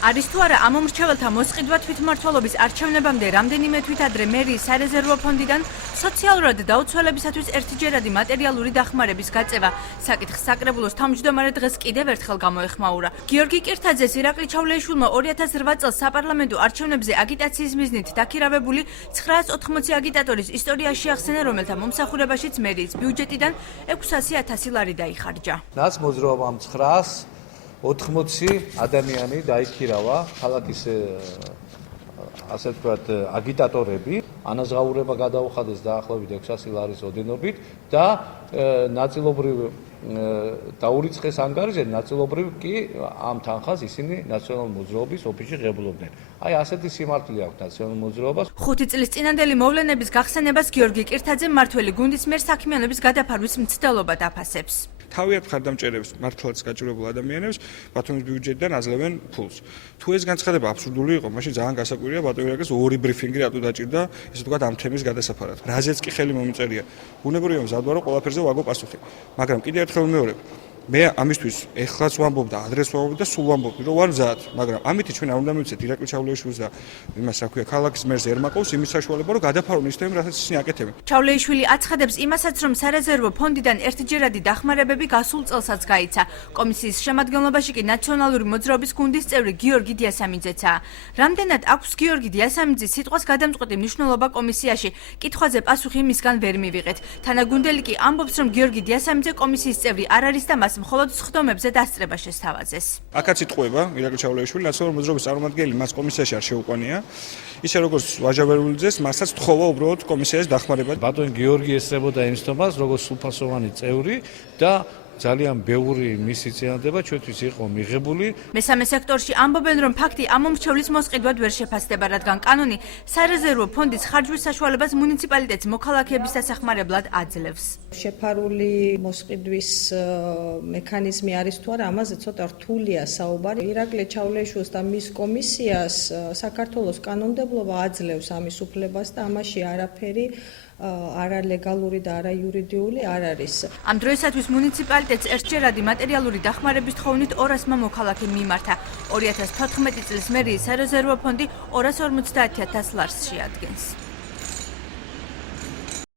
არის თუ არა ამ მომრჩეველთა მოსყიდვა თვითმმართველობის არჩევნებამდე რამდენიმე თვით ადრე მერიის სარეზერვო ფონდიდან სოციალურად დაუცველებისათვის ერთჯერადი მატერიალური დახმარების გაწევა საკითხს საკრებულოს თავმჯდომარე დღეს კიდევ ერთხელ გამოეხმაურა. გიორგი კირთაძეს ირაკლი ჩავლეიშვილმა 2008 წელს საპარლამენტო არჩევნებზე აგიტაციის მიზნით დაქირავებული 980 აგიტატორის ისტორია შეახსენა, რომელთა მომსახურებაშიც მერიის ბიუჯეტიდან 600,000 ლარი დაიხარჯა. რაც მოძრაობამ 980 ადამიანი დაიქირავა ქალაქის ასე ვთქვათ აგიტატორები, ანაზღაურება გადაუხადეს დაახლოებით 600 ლარის ოდენობით და ნაწილობრივ დაურიცხეს ანგარიზე, ნაწილობრივ კი ამ თანხას ისინი ნაციონალური მოძრაობის ოფისში ღებულობდნენ. აი ასეთი სიმართლე აქვს ნაციონალურ მოძრაობას. 5 წლის წინანდელი მოვლენების გახსენებას გიორგი კირთაძე მმართველი გუნდის მიერ საქმიანობის გადაფარვის მცდელობა დაფასებს. თავიანთ მხარდამჭერებს მართლაც გაჭირებულ ადამიანებს ბათუმის ბიუჯეტიდან აძლევენ ფულს. თუ ეს განცხადება აბსურდული იყო, მაშინ ძალიან გასაკვირია ბატონი რაგეს ორი ბრიფინგი რატო დაჭირდა, ესე ვთქვათ, ამ თემის გადასაფარად. რაზეც კი ხელი მომიწერია. ბუნებრივია მზადვა რომ ყველაფერზე ვაგო პასუხი. მაგრამ კიდევ ერთხელ ვიმეორებ, მე ამისთვის ეხლაც ვამბობ და ადრეს ვამბობ და სულ ვამბობ, რომ ვარ მზად, მაგრამ ამით ჩვენ არ უნდა მივცეთ ირაკლი ჩავლეიშვილს და იმას რა ქვია, ქალაქის მერზე ერმაკოვს იმის საშუალება, რომ გადაფარონ ის თემი, რასაც ისინი აკეთებენ. ჩავლეიშვილი აცხადებს იმასაც, რომ სარეზერვო ფონდიდან ერთჯერადი დახმარებები გასულ წელსაც გაიცა. კომისიის შემადგენლობაში კი ნაციონალური მოძრაობის გუნდის წევრი გიორგი დიასამიძეცაა. რამდენად აქვს გიორგი დიასამიძის სიტყვას გადამწყვეტი მნიშვნელობა კომისიაში? კითხვაზე პასუხი მისგან ვერ მივიღეთ. თანაგუნდელი კი ამბობს, რომ გიორგი დიასამიძე კომისიის წევრი არ არის და მას მხოლოდ სხდომებზე დასწრება შესთავაზეს. აქაც იტყვება ირაკლი ჩავლეიშვილი, ნაციონალური მოძრაობის წარმომადგენელი მას კომისიაში არ შეუყვანია. ისე როგორც ვაჟა ვერულიძეს, მასაც თხოვა უბრალოდ კომისიის დახმარება. ბატონი გიორგი ესწრებოდა იმ სტომას, როგორც სრულფასოვანი წევრი და ძალიან ბევრი მისი წინადადება ჩვენთვის იყო მიღებული. მესამე სექტორში ამბობენ, რომ ფაქტი ამ მომრჩევლის მოსყიდვად ვერ შეფასდება, რადგან კანონი სარეზერვო ფონდის ხარჯვის საშუალებას მუნიციპალიტეტს მოქალაქეების დასახმარებლად აძლევს. შეფარული მოსყიდვის მექანიზმი არის თუ არა, ამაზე ცოტა რთულია საუბარი. ირაკლი ჩავლეიშვილს და მის კომისიას საქართველოს კანონმდებლობა აძლევს ამის უფლებას და ამაში არაფერი არა ლეგალური და არა იურიდიული არ არის. ამ დროისათვის მუნიციპალიტეტს ერთჯერადი მატერიალური დახმარების თხოვნით 200-მა მოქალაქე მიმართა. 2014 წლის მერიის სარეზერვო ფონდი 250,000 ლარს შეადგენს.